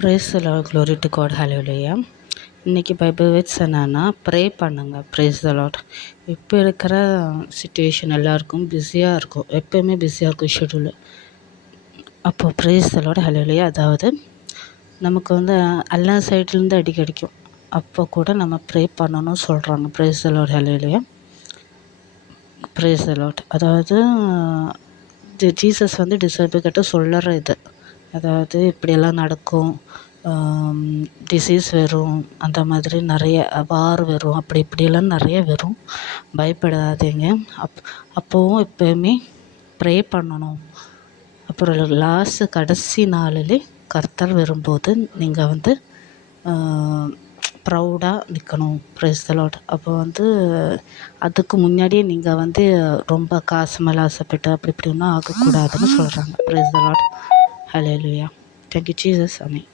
Price the Lord, glory to God, hallelujah. இன்றைக்கி Bible words என்னன்னா, pray பண்ணுங்கள். Praise the Lord. இப்போ இருக்கிற சிச்சுவேஷன் எல்லாருக்கும் பிஸியாக இருக்கும், எப்போயுமே பிஸியாக இருக்கும் ஷெட்யூலு. அப்போது ப்ரைஸ் தி லார்ட், ஹல்லேலூயா. அதாவது நமக்கு எல்லா சைட்லேருந்து அடிக்கும். அப்போ கூட நம்ம ப்ரே பண்ணணும்னு சொல்கிறாங்க. Praise the lord, hallelujah. Price the Lord. அதாவது ஜீசஸ் டிசைபிள் கிட்ட சொல்லுற இது, அதாவது இப்படியெல்லாம் நடக்கும், டிசீஸ் வரும், அந்த மாதிரி நிறைய வார் வரும், அப்படி இப்படியெல்லாம் நிறைய வரும், பயப்படாதீங்க. அப்போவும் எப்போயுமே ப்ரே பண்ணணும். அப்புறம் லாஸ்ட்டு கடைசி நாளில் கர்த்தர் வரும்போது நீங்கள் ப்ரௌடாக நிற்கணும். Price the Lord. அப்போ அதுக்கு முன்னாடியே நீங்கள் ரொம்ப காசு மேலே ஆசைப்பட்டு அப்படி இப்படி ஒன்றும் ஆகக்கூடாதுன்னு சொல்கிறாங்க. Praise the lord, hallelujah. Thank you Jesus. Amen.